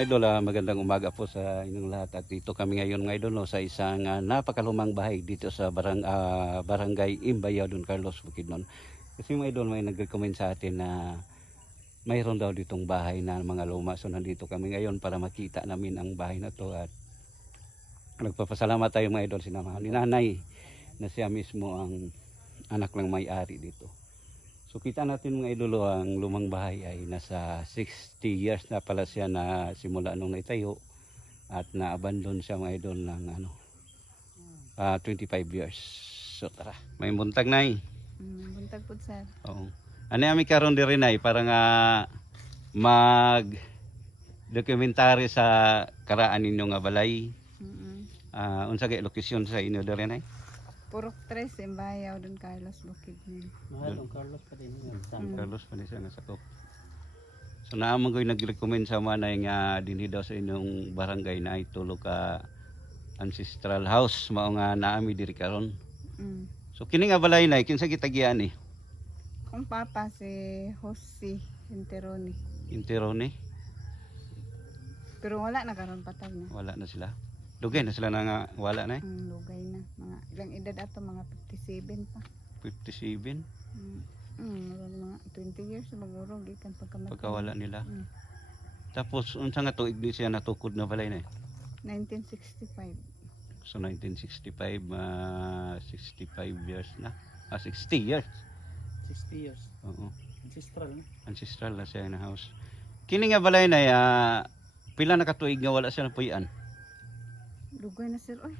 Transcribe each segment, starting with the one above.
mga idol, magandang umaga po sa inyong lahat. At dito kami ngayon mga idol, no, sa isang napakalumang bahay dito sa barangay Imbayaw, Don Carlos, Bukidnon. Kasi mga idol, may nag-recommend sa atin na mayroon daw ditong bahay na mga luma. So nandito kami ngayon para makita namin ang bahay na to. At nagpapasalamat tayo mga idol, sinamahan ni nanay na siya mismo ang anak ng may-ari dito. So kita natin mga idolo, ang lumang bahay ay nasa 60 years na pala siya na simula nung naitayo at na-abandon siya mga idol ng 25 years. So tara, may buntag na Buntag po sir. Oo. Ano yung karon diri na para nga mag-documentary sa karaan ninyo nga balay. Unsa kay location sa inyo diri na? Purok 3 Imbayaw, Don Carlos, Bukidnon. Don Carlos pa din yun. Don Carlos pa din siya nasakop. So naamang ko'y nag-recommend sa manay nga dinhi daw sa inyong barangay na itulo ka ancestral house mao nga naami diri karon. So kini nga balay na kinsa gitagian ni? Kung papa si Jose Interoni. Interoni? Pero wala na karon patag na. Wala na sila. Dugay na sila na nga wala na Lugay na. Mga ilang edad ato, mga 57 pa. 57 Mga 20 years siguro gikan pagkamatay. pagkawala nila. Tapos unsa nga tuig di siya natukod na balay na? 1965. So 1965, 65 years na. 60 years. 60 years. Oo. Ancestral na. Ancestral na siya na house. Kini nga balay na pila na katuig nga wala siya napuyan. Lugay na sir oy.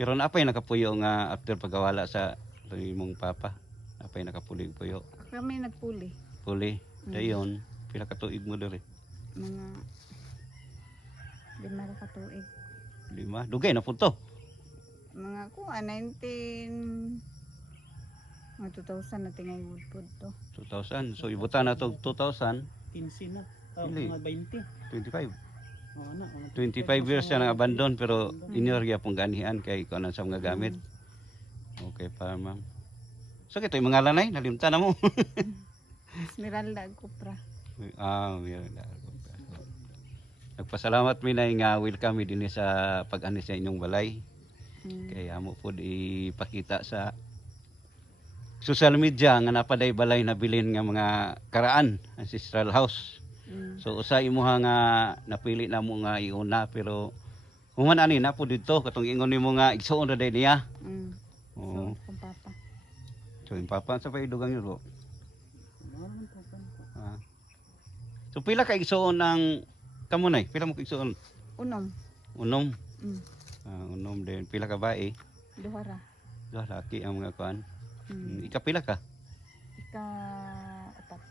Pero naapay nakapuyo nga after pagkawala sa imong papa. Naapay nakapulig-puyo. Kami nagpuli. Puli. Dayon, pila katuig mo diri? Mga 5 ra ka tuig. 5. Dugay na punto. Mga 19 mga 2000 na tingay wood to. 2000. So ibutan na to 2000, 15 na. Dili. Mga 20. 25. Oo na. 25 years siya nang abandon pero inorya pong ganihan kay kuno sa mga gamit. Okay pa ma'am. So kito yung mga lanay nalimtan na mo. Esmeralda Cupra. Yun. Nagpasalamat mi na nga welcome din sa pag-ani sa inyong balay. Kaya mo po ipakita sa social media nga napaday balay na bilin nga mga karaan ancestral house. So usa imuha nga napili na mo nga iuna pero human ani na po dito katong ingon nimo nga igsuon ra day niya. Oo. So, kung papa. So yung papa sa paidugang yun. Naman po pa. So pila ka igsuon ng kamunay? Pila mo ka igsuon? Unom. Unom. Mm. Din pila ka bae? Duhara. Laki ang mga kuan. Ikapila ka? Ika-4.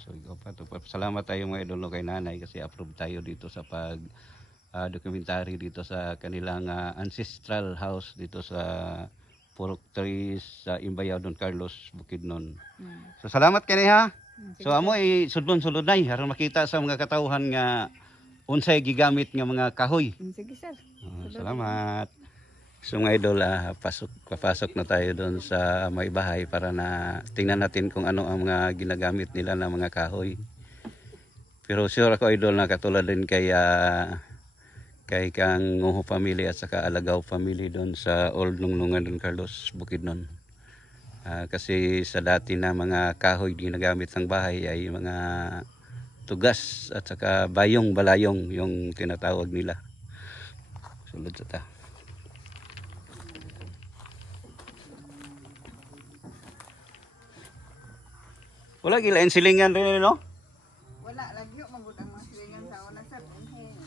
So ikaw pa to. Salamat tayo mga idolo kay nanay kasi approve tayo dito sa pag documentary dito sa kanilang ancestral house dito sa Purok 3 sa Imbayaw, Don Carlos, Bukidnon. So salamat kani ha. So amo sudlon-sulod nay aron makita sa mga katawhan nga unsay gigamit nga mga kahoy. Sige sir. Salamat. So mga idol, papasok na tayo doon sa may bahay para na tingnan natin kung ano ang mga ginagamit nila na mga kahoy. Pero sure ako idol na katulad din kay kang Nguho family at saka Alagaw family doon sa Old Lunglungan, Don Carlos, Bukidnon. Kasi sa dati na mga kahoy ginagamit ng bahay ay mga tugas at saka balayong yung tinatawag nila. Sulod sa ta. Wala gila silingan rin no? Wala lagi magud ang mga silingan sa una sir.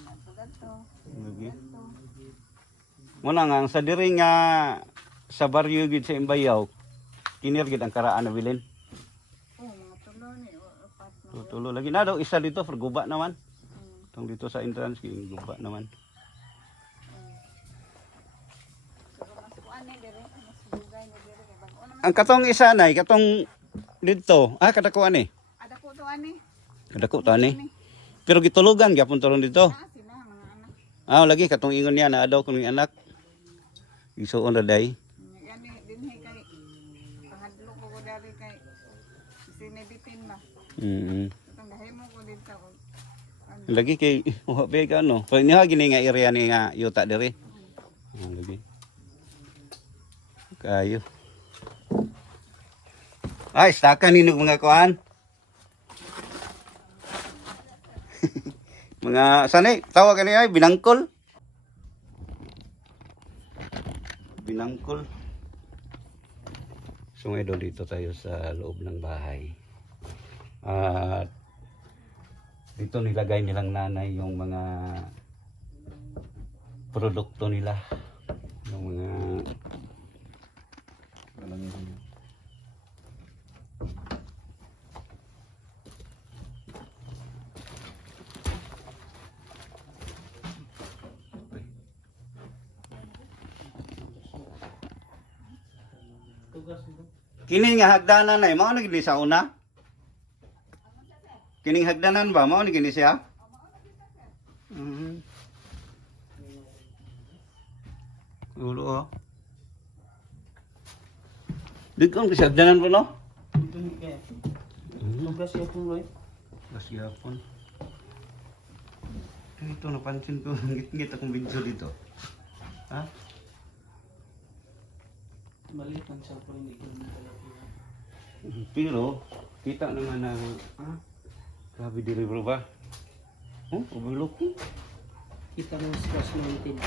Nagpugadto. Muna nga sa diri nga sa baryo gid sa Imbayaw, kinir gid ang karaan na bilin. Mga tulo ni upat na. Tulo lagi na daw isa dito for guba naman. Tong dito sa entrance king guba naman. Pero mas kuan ni dire, mas dugay ni dire kay bag-o naman. Ang katong isa nay, katong dito, kadako ani. Ada ko to ani. Kadako to ani. Pero gitulugan gyapon turon dito. Sila mga anak. Lagi katong ingon niya na daw kuning anak. Isuon ra day. Yani dinhi kay pahadlo ko dari kay sinibitin ba. Itong dahimo ko dito Lagi kay wabe ka no. Pag niya gini nga area ni nga yuta diri. Lagi. Kayo. Ay, stakan ninog mga kuan. Mga sanay, tawag kani ay binangkol. Binangkol. So mga idol, dito tayo sa loob ng bahay. At dito nilagay nilang nanay yung mga produkto nila. Yung mga Tugas nito. kini nga hagdanan ay mao na gini sa una. Kining hagdanan ba mao na gini siya? Ulo oh. Dikon kasi hagdanan po no? Ito ni kaya. Tugas ya po Roy. Kasi hapon. Ito napansin ko ngit-ngit akong video dito. Ha? Maliit ang siya po hindi ko naman talaga. Pero kita naman na grabe diri bro ba? Oh, overlooking. Kita mo squash mountain.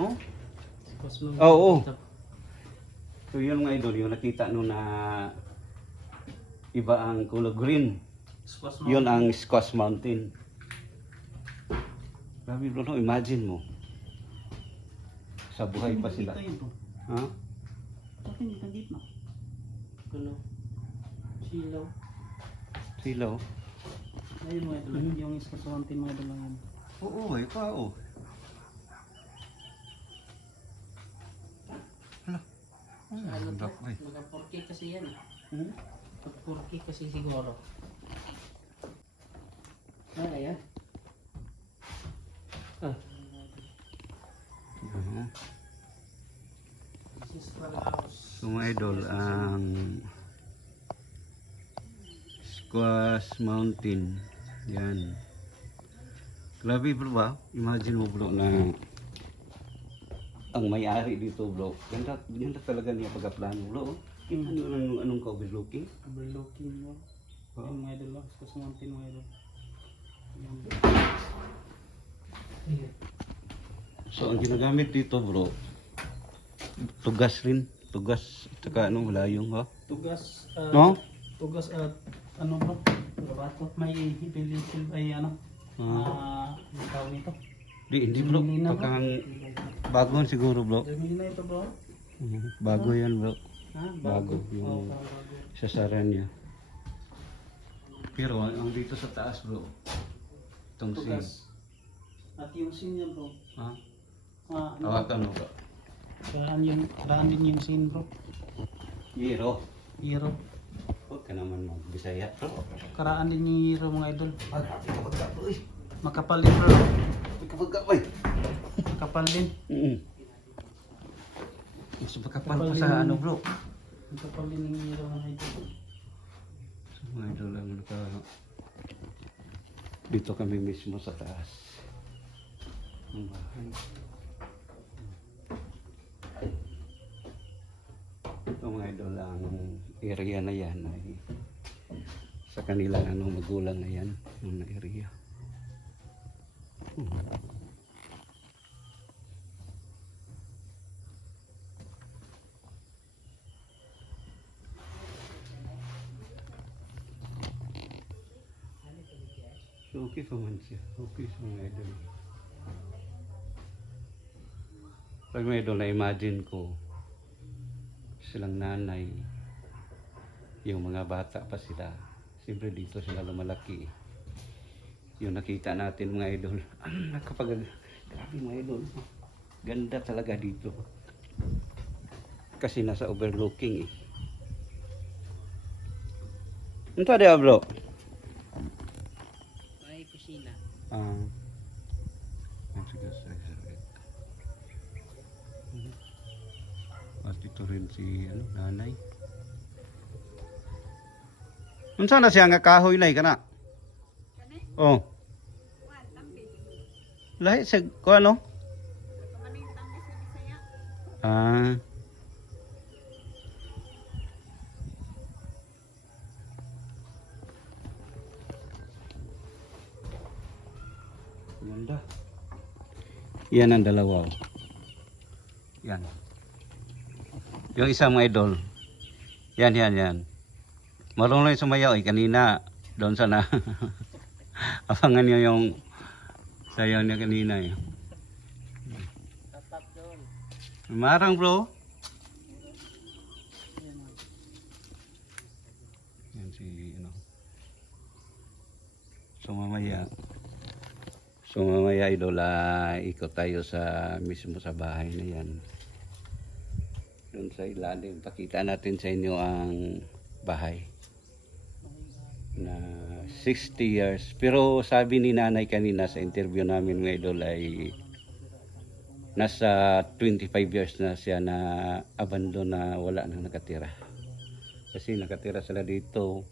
Oh. Squash mountain. Oo. Ito. So yun mga idol, yung nakita no na iba ang color green. Squash Yun ang Squash Mountain. Grabe bro, no? Imagine mo. Sa buhay pa sila. Dito yun po. Ha? Bakit hindi dito? Ano? Silaw. Silaw? Ayun mga idol. Yung squash mountain mga idol lang yan. Oo, ay tao. Ano to? Ay. Mga 4K kasi yan. Hmm? 4K kasi siguro. Ayan. Ancestral house. So mga idol, ang Squash Mountain. Yan. Grabe bro ba? Imagine mo bro na ang may-ari dito bro. Ganda talaga niya pagkaplano bro. Anong ka-overlooking? Overlooking mo. Yung mga idol lang. Squash mountain mga idol. Ayan. So ang ginagamit dito bro, tugas rin. Tugas, tsaka ano, layong ha? Tugas. No? Tugas at ano bro? Bato. May ipilisil ay ano? Ang tawag nito. Hindi bro, Gemini na, bro. pakang bago siguro bro. Gemini na ito bro. Bago yan bro. Ha? Bago, Oo, yung bago. sasaran niya. Pero ang dito sa taas bro, itong sin. Tugas. At yung sin niya bro. Ha? Ano? Hawakan mo bro. Karaan din yung sin bro. Hero. Hero. Huwag ka naman mag-bisaya bro. Karaan din yung hero mga idol. Kapag ka bro eh. Makapal din bro. Kapag ka boy. Makapal din. Mas makapal pa sa ano bro. Makapal din yung hero mga idol. So mga idol lang dito kami mismo sa taas. Ang bahay. Ito mga idol ang area na yan ay sa kanilang magulang na yan yung area. So okay pa man siya. Okay sa mga idol. Pag mga idol na imagine ko silang nanay, yung mga bata pa sila, siyempre dito sila lumalaki. Yung nakita natin mga idol, kapag grabe mga idol, ganda talaga dito. Kasi nasa overlooking eh. Ito ada bro? Ay, kusina. At ito rin si nanay. Unsa na siya nga kahoy nay kana? Kani? Oh. Wan. Lahi sa ko ano? Kamanintang is na Bisaya. Ah. Ganda. Yan ang dalawa. Oh. Yan. Yung isa mga idol. Yan. Marunong yung sumayaw eh. Kanina, doon sana. Abangan nyo yung sayaw niya kanina eh. Tatak doon. Marang bro. Yan si ano. So mamaya idol, ikot tayo sa mismo sa bahay na yan. Doon sa ilalim, pakita natin sa inyo ang bahay na 60 years. Pero sabi ni nanay kanina sa interview namin mga idol ay nasa 25 years na siya na abandon na wala nang nakatira. Kasi nakatira sila dito,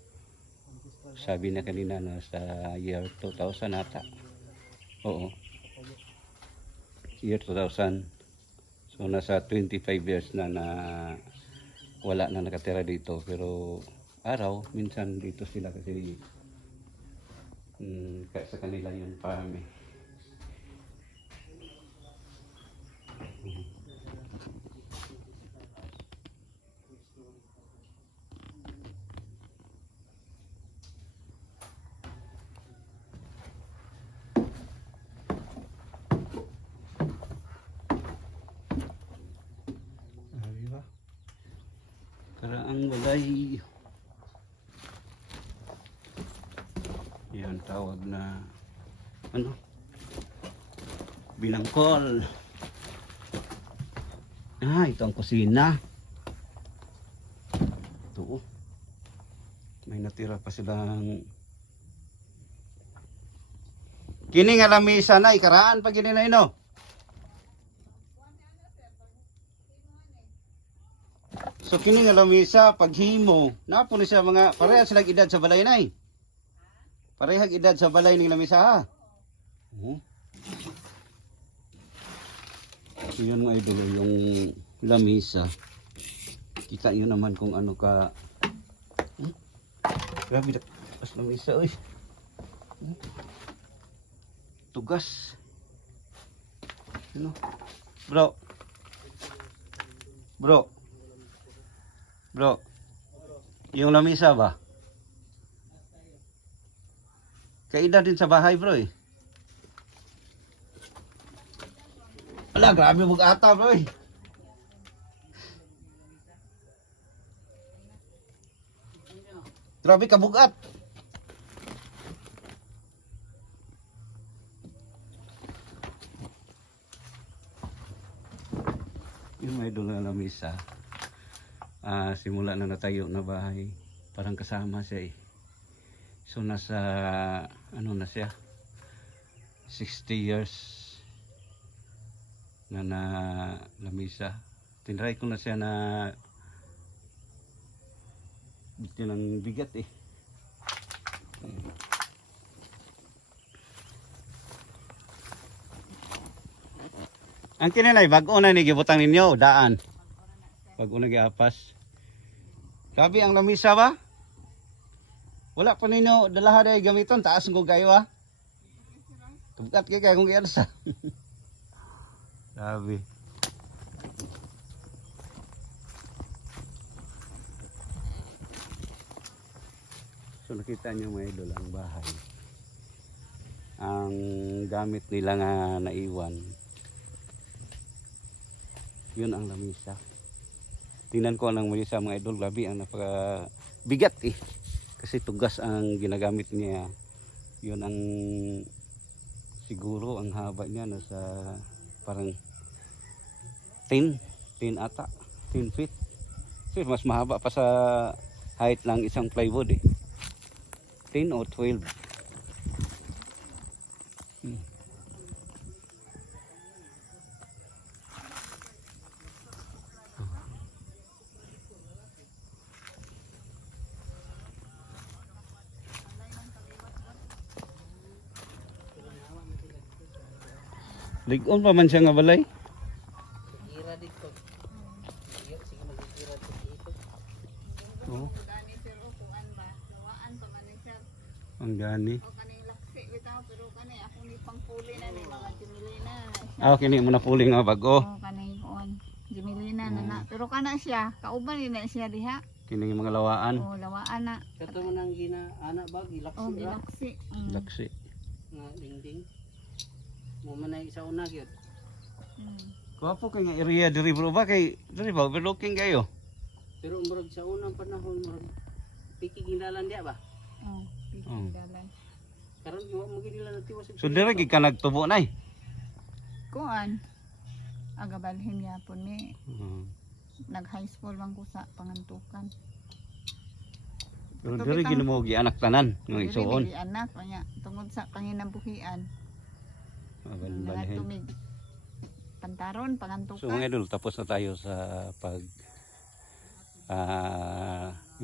sabi na kanina na sa year 2000 ata. Oo. Year 2000. So nasa 25 years na wala na nakatira dito. Pero araw, minsan dito sila kasi sa kanila yung farm eh. Diba? Karaang balay. Yan tawag na ano? Binangkol. Ito ang kusina. Ito. May natira pa silang kini nga lamisa na ikaraan pag gini na ino. So kini nga lamisa paghimo, napo ni siya mga parehas sila edad sa balay nay. Parehag edad sa balay ning lamisa ha. So yun mga idol yung lamisa. Kita nyo naman kung ano ka. Grabe as lamisa oy. Tugas. Ano? Bro. Yung lamisa ba? Kaedad din sa bahay bro eh. Ala, grabe bugata bro eh. Grabe ka bugat. Yung may doon na lamisa. Simula na natayo na bahay. Parang kasama siya eh. So nasa ano na siya 60 years na lamisa. Tinry ko na siya na bitin ng bigat eh. Ang kinanay bag-o na ni gibutang ninyo daan. Bag-o na giapas. Grabe ang lamisa ba? Wala pa ninyo dalahan ay gamiton, taas ng kayo ha. Tugat kaya kung kaya sa. Grabe. So nakita nyo mga idol ang bahay. Ang gamit nila nga naiwan. Yun ang lamisa. Tingnan ko ang lamisa mga idol, grabe ang napaka bigat eh. Kasi tugas ang ginagamit niya. Yun ang siguro ang haba niya nasa parang 10 ata, 10 feet. Kasi mas mahaba pa sa height ng isang plywood eh. 10 o 12. Ligon pa man siya nga balay. Gira dito. Sige mag-gira dito. Oo. Gani sir o kuan ba? Lawaan pa man ni sir. Ang gani. O kanay laksi bitaw pero kanay ako ni pangpuli na ni mga Jimilina. Kini mo na puli nga bago. O kanay kuan. Jimilina na na. Pero kana siya, kauban ni na siya diha. Kini yung mga lawaan. O lawaan na. Kato man ang gina-ana ba? O Gilaksi ra. gilaksi. Laksi. Nga dingding. Mo man ay isa una gyud. Kuwapo kay nga area diri bro ba kay diri ba overlooking kayo. Pero murag sa unang panahon murag pikig gindalan diya ba? O pikidalan. Karon giwa mo gid nila natiwas. So diri gid ka nagtubo nay. Kuan. Agabalhin yapon ni. Nag high school lang ko sa pangantukan. Pero diri gid mo gi anak tanan ng Dili igsoon. bigi anak kanya tungod sa panginambuhian. Mga Balhin. tumig pantaron So pangantukan. mga idol, tapos na tayo sa pag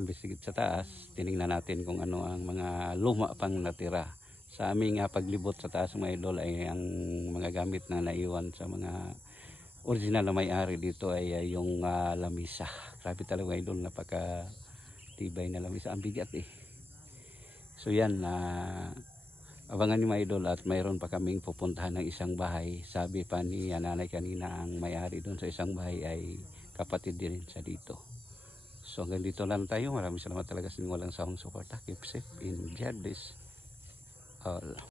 investigate sa taas. Tiningnan natin kung ano ang mga luma pang natira. Sa aming paglibot sa taas mga idol ay ang mga gamit na naiwan sa mga original na may-ari dito ay yung lamisa. Grabe talaga mga idol, napaka tibay na lamisa. Ang bigat eh. So yan, abangan niyo mga idol at mayroon pa kaming pupuntahan ng isang bahay. Sabi pa ni nanay kanina ang may-ari doon sa isang bahay ay kapatid din sa dito. So hanggang dito lang tayo. Maraming salamat talaga sa inyong walang sawang suporta. Keep safe and God bless all.